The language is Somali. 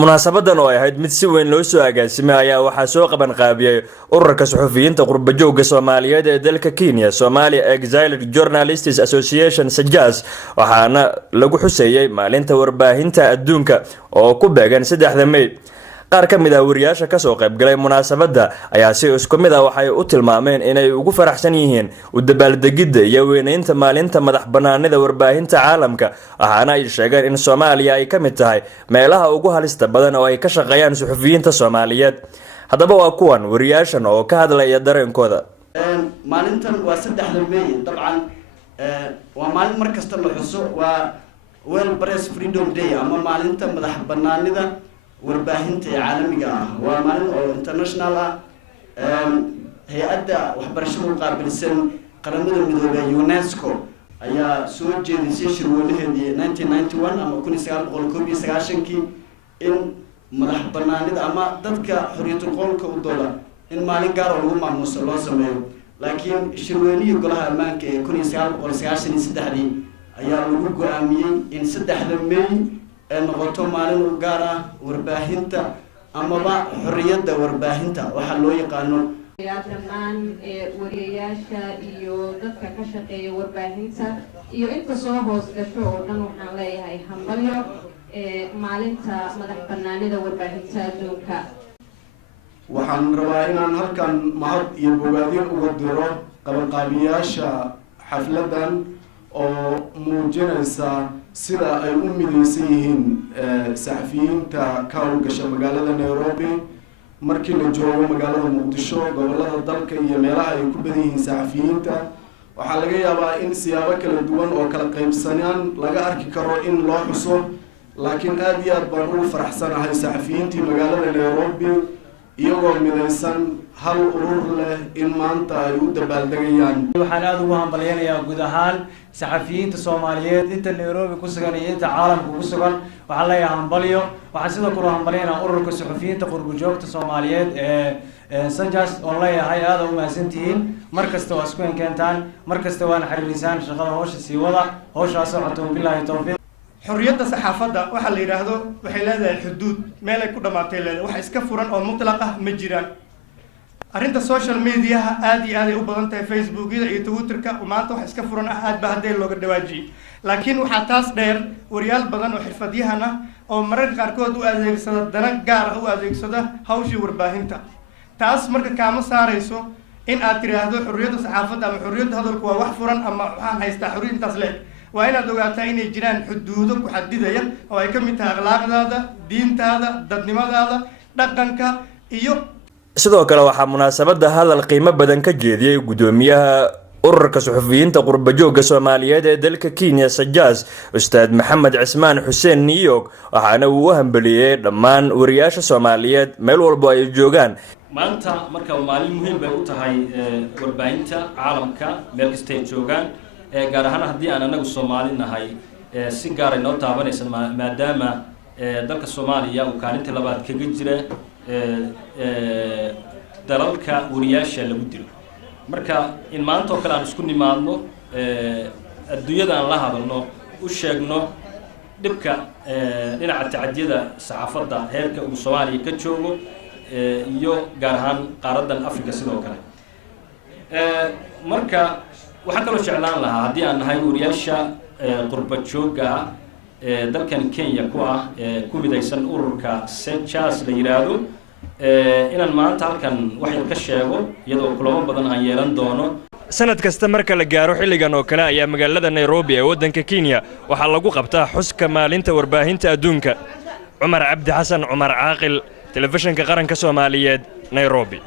munaasabadan oo ay ahayd mid si weyn loo soo agaasimay ayaa waxaa soo qaban qaabiyay ururka suxufiyiinta qurbajooga Soomaaliyeed ee dalka Kenya Somalia Exiled Journalists Association SAJAS waxaana lagu xuseeyay maalinta warbaahinta adduunka oo ku beegan 3 May. qaar ka mid ah wariyaasha ka soo qayb galay munaasabada ayaa si isku mid ah waxay u tilmaameen inay ugu faraxsan yihiin u dabaaldegidda iyo weynaynta maalinta madaxbannaanida warbaahinta caalamka waxaana ay sheegeen in Soomaaliya ay ka mid tahay meelaha ugu halista badan oo ay ka shaqeeyaan suxufiyiinta Soomaaliyeed. haddaba waa kuwan wariyaashan oo ka hadlaya dareenkooda. maalintan waa 3 May dabcan waa maalin mar kasta la xuso waa World Press Freedom Day ama maalinta madaxbannaanida warbaahinta caalamiga ah waa maalin oo international ah hay'adda waxbarashada qaabilsan qaramada midoobay UNESCO ayaa soo jeedisay shirweynaheedii 1991 ama 1991 in madaxbannaanida ama dadka xorriyatul qowlka u dooda in maalin gaar ah lagu maamuuso loo sameeyo laakiin shirweynihii golaha ammaanka ee 1993 ayaa lagu go'aamiyay in 3 May noqoto maalin u gaar ah warbaahinta amaba xorriyadda warbaahinta waxa loo yaqaano dhammaan wariyaasha iyo dadka ka shaqeeya warbaahinta iyo inta soo hoos gasho oo dhan waxaan leeyahay hambalyo maalinta madaxbannaanida warbaahinta adduunka. waxaan rabaa inaan halkan mahad iyo bogaadin uga diro qabanqaabiyaasha xafladan oo muujinaysa sida ay u midaysan yihiin saxafiyiinta ka howlgasha magaalada Nairobi markii la joogo magaalada Muqdisho gobolada dalka iyo meelaha ay ku badan yihiin saxafiyiinta waxaa laga yaabaa in siyaabo kala duwan oo kala qaybsanaan laga arki karo in loo xuso laakiin aad iyo aad baan ugu faraxsanahay saxafiyiintii magaalada Nairobi iyagoo midaysan hal urur leh in maanta ay u dabaaldegayaan. waxaan aad ugu hambalyeeyaa guud ahaan saxafiyiinta Soomaaliyeed inta Nairobi ku sugan iyo inta caalamka ku sugan waxaan leeyahay hambalyo. waxaan sidoo kale hambalyeeyaa ururka suxufiyiinta qurbajoogta Soomaaliyeed ee SAJAS oo leeyahay aad u mahadsantihiin markasta waa isku keentaan markasta waan xiriirisaan shaqada hawsha sii wada hawshaas oo billahi tawfiiq. xorriyadda saxaafadda waxa la yiraahdo waxay leedahay xuduud meel ay ku dhamaatay leedahay wax iska furan oo mutlaq ah ma jiraan. arrinta social media aad iyo aad ay u badan tahay Facebook-da iyo Twitter-ka maanta wax iska furan ah aad ba hadday looga dhawaajiyay laakiin waxa taas dheer wariyaal badan oo xirfadyahan ah oo mararka qaarkood u adeegsada dana gaar ah u adeegsada hawsha warbaahinta taas marka kaama saarayso in aad tiraahdo xorriyadda saxaafadda ama xorriyadda hadalku waa wax furan ama waxaan haystaa xorriyaddaas leh waa inaad ogaataa inay jiraan xuduudo ku xadidaya oo ay ka mid tahay akhlaaqdaada diintaada dadnimadaada dhaqanka iyo sidoo kale waxaa munaasabada hadal qiimo badan ka jeediyay gudoomiyaha ururka suxufiyiinta qurbajooga Soomaaliyeed ee dalka Kenya SAJAS Ustaad Maxamed Cismaan Xuseen New York waxaana uu u hambaliyay dhammaan wariyaasha Soomaaliyeed meel walba ay joogaan. maanta marka maalin muhiim bay u tahay warbaahinta caalamka meel kasta ay joogaan gaar ahaan haddii aan anagu Soomaali nahay si gaar ah noo taabanaysan maadaama dalka Soomaaliya uu kaalinta labaad kaga jira dalalka wariyaasha lagu dilo marka in maanta oo kale aan isku nimaadno adduunyada aan la hadalno u sheegno dhibka dhinaca tacadiyada saxaafadda heerka uu Soomaaliya ka joogo iyo gaar ahaan qaaradan Afrika sidoo kale marka waxaan kaloo jeclaan lahaa haddii aan nahay wariyaasha qurbajooga dalkan Kenya ku midaysan ururka SAJAS la yiraahdo inaan maanta halkan wax ka sheego iyadoo kulamo badan aan yeelan doono. sanad kasta marka la gaaro xilligan oo kale ayaa magaalada Nairobi ee waddanka Kenya waxaa lagu qabtaa xuska maalinta warbaahinta adduunka. Cumar Cabdi Xasan Cumar Caaqil telefishinka qaranka Soomaaliyeed Nairobi.